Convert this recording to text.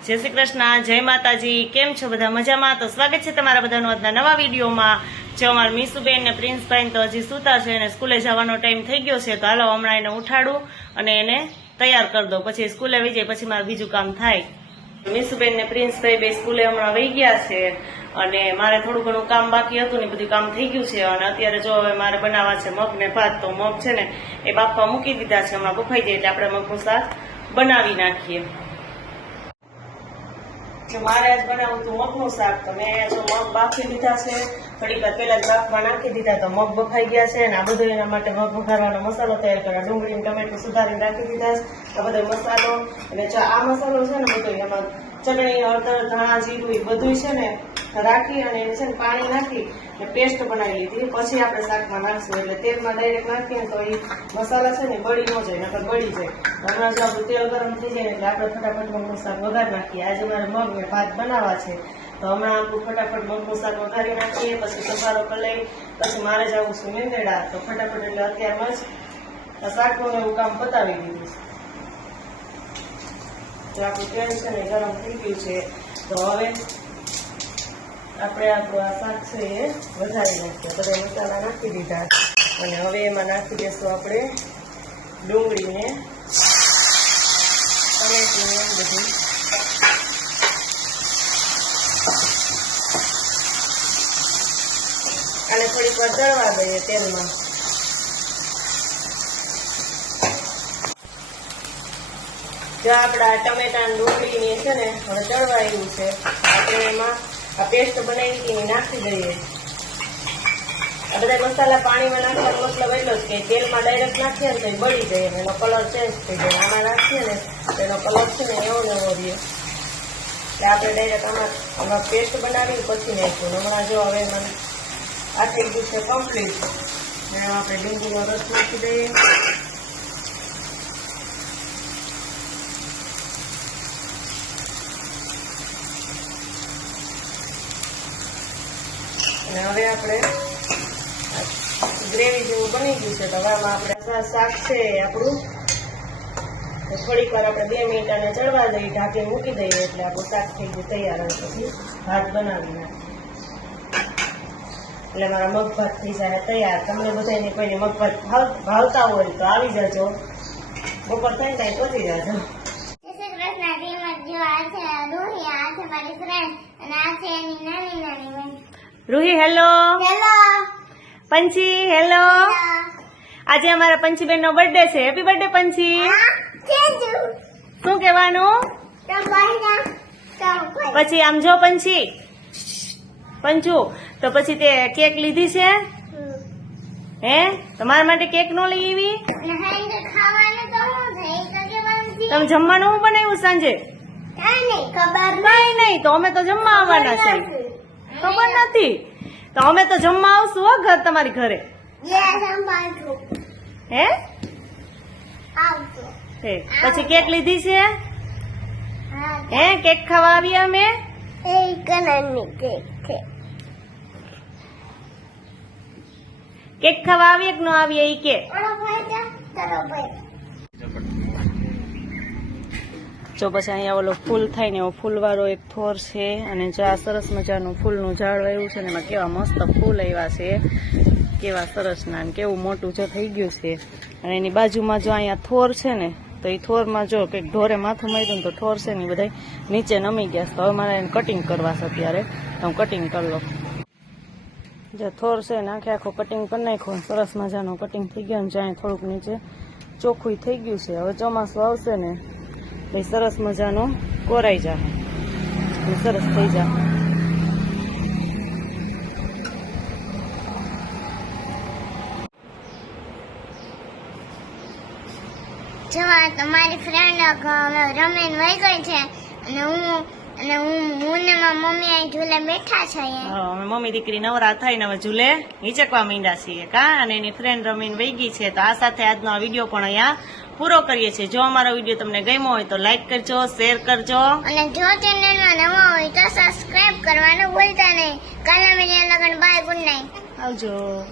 જય શ્રી કૃષ્ણ, જય માતાજી, કેમ છો બધા મજામાં? તો સ્વાગત છે તમારા બધાનું આજના નવા વિડીયોમાં. જે અમારા મીસુબેન ને પ્રિન્સભાઈ તો હજી સૂતા છે અને સ્કૂલે જવાનો ટાઈમ થઈ ગયો છે, તો હાલો હમણાં એને ઉઠાડું અને એને તૈયાર કરી દો પછી સ્કૂલે વહી જાય પછી મારે બીજું કામ થાય. મીસુબેન ને પ્રિન્સભાઈ બે સ્કૂલે હમણાં વહી ગયા છે અને મારે થોડું ઘણું કામ બાકી હતું ને બધું કામ થઈ ગયું છે. અને અત્યારે જો હવે મારે બનાવવા છે મગ ને ભાત, તો મગ છે ને એ બાફવા મૂકી દીધા છે. હમણાં બફાઈ જાય એટલે આપણે મગનું શાક બનાવી નાખીએ. જો મારે આજ બનાવું હતું મગનું શાક. તો મેં જો મગ બાફી દીધા છે. થોડીક વાર પહેલા જ બાફમાં નાખી દીધા. તો મગ બફાઈ ગયા છે અને આ બધું એના માટે મગ બફારવાનો મસાલો તૈયાર કર્યો. ડુંગળી ને ટમેટું સુધારીને રાખી દીધા છે. આ બધો મસાલો. અને જો આ મસાલો છે ને બધો એમાં ચટણી, હળદર, ધાણા, જીરું એ બધું છે ને રાખી અને એને છે ને પાણી નાખી અને પેસ્ટ બનાવી લીધી. પછી આપણે શાકમાં નાખશું એટલે તેલમાં ડાયરેક્ટ નાખીએ તો એ મસાલા છે ને બળી ન જાય, નકર બળી જાય. હમણાં જો આપણું તેલ ગરમ થઈ જાય એટલે આપણે ફટાફટ મગનું શાક વઘાર નાખીએ. આજે મારે મગ ને ભાત બનાવવા છે. તો હમણાં આપણું ફટાફટ મગનું શાક વઘારી નાખીએ, પછી સફારો કરી પછી મારે જવું છું મેંદેડા. તો ફટાફટ એટલે અત્યારમાં જ શાકનું એવું કામ પતાવી દીધું છે. તો આપણું તેલ છે ને ગરમ થઈ ગયું છે. તો હવે આપણે આપણું આ શાક છે એ વધારી નાખીએ બધા મસાલા નાખી દીધા. અને હવે એમાં નાખી દઈશું આપણે ડુંગળીને ટમેટીને બધું. અને થોડીક વાર ચડવા દઈએ તેલમાં. જો આપણા ટમેટા ડુંગળીની છે ને, હવે ચડવા એવું છે. આપણે એમાં આ પેસ્ટ બનાવી હતી નાખી દઈએ. આ બધા મસાલા પાણીમાં નાખવાનો મતલબ એટલો જ કે તેલમાં ડાયરેક્ટ નાખીએ ને તો બળી જાય એનો કલર ચેન્જ થઈ જાય. આમાં નાખીએ ને તો એનો કલર છે ને એવો ને એવો રહે એટલે આપણે ડાયરેક્ટ આમાં આમાં પેસ્ટ બનાવી પછી નાખ્યું હમણાં જો હવે મને આ થઈ ગયું છે કમ્પ્લીટ ને આપણે લીંબુનો રસ નાખી દઈએ. અને હવે આપણે ગ્રેવી જેવું બની ગયું છે. તો હવે આપણે શાક છે આપણું. તો થોડીક વાર આપણે બે મિનિટ આને ચડવા દઈએ ઢાંકી મૂકી દઈએ એટલે આપણું શાક થઈ ગયું તૈયાર હોય પછી ભાત બનાવી એટલે મારા મગભાત થઈ જાય તૈયાર. તમને બધાને કોઈને મગભાત ભાવ- ભાવતા હોય તો આવી જજો. બપોર થાય જાય પહોંચી જાજો આ છે મારી ફ્રેન્ડ અને આ છે એની નાની નાની Ruhi hello. Hello. Panchhi hello. આજે અમારા પંચીબેન નો બર્થડે છે હેપી બર્થડે પંછી શું કહેવાનું? પછી આમ જો પંછી પંચુ તો પછી તે કેક લીધી છે? હે? તમારા માટે કેક નો લઈ આવી? અને હાઈ ખાવાનું તો શું છે એ તો કેવાનું છે તમે જમવાનું હું બનાવ્યું સાંજે? કાંઈ નહીં નહીં નહીં તો અમે તો જમવા આવવાના છે. ખબર નથી. તો અમે તો જમવા આવશું હો ઘર તમારી ઘરે. હે? પછી કેક લીધી છે? હે. કેક ખાવા આવી અમે? કેક છે. કેક ખાવા આવીએ કે ન આવીએ એ કે? જા પછી અહીંયા ઓલો ફૂલ થાય ને એવો ફૂલવાળો એક થોર છે અને જો આ સરસ મજાનું ફૂલનું ઝાડ આવ્યું છે ને એમાં કેવા મસ્ત ફૂલ આવ્યા છે. કેવા સરસના ના કેવું મોટું જો થઈ ગયું છે. અને એની બાજુમાં જો અહીંયા થોર છે ને, તો એ થોરમાં જો કંઈક ઢોરે માથું માર્યું તો થોર છે ને બધા નીચે નમી ગયા છે. તો હવે મારે એને કટિંગ કરવા છે અત્યારે. તો હું કટિંગ કરી લઉં. જે થોર છે ને આખે આખો કટિંગ કરી નાખ્યો સરસ મજાનું કટિંગ થઈ ગયું ને જ્યાં થોડુંક નીચે ચોખ્ખું થઈ ગયું છે. હવે ચોમાસું આવશે ને તો સરસ મજાનો કોરાઈ જાય સરસ થઈ જાય જો તમારી ફ્રેન્ડ રમેન વહી ગઈ છે અને હું અને હું હું ને મારા મમ્મી અહીં ઝૂલે બેઠા છે હા, અમે મમ્મી દીકરી નવરા થઈને હવે ઝૂલે. હિચકવા માંડ્યા છીએ કા? અને એની ફ્રેન્ડ રમીને વહી ગઈ છે. તો આ સાથે આજનો આ વીડિયો પણ અહીંયા પૂરો કરીએ છીએ. જો અમારો વીડિયો તમને ગમ્યો હોય તો લાઈક કરજો શેર કરજો. અને જો ચેનલમાં નવા હોય તો સબસ્ક્રાઇબ કરવાનું ભૂલતા નહીં. કાલે વીડિયો લગન બાય ગુડ નાઇટ આવજો.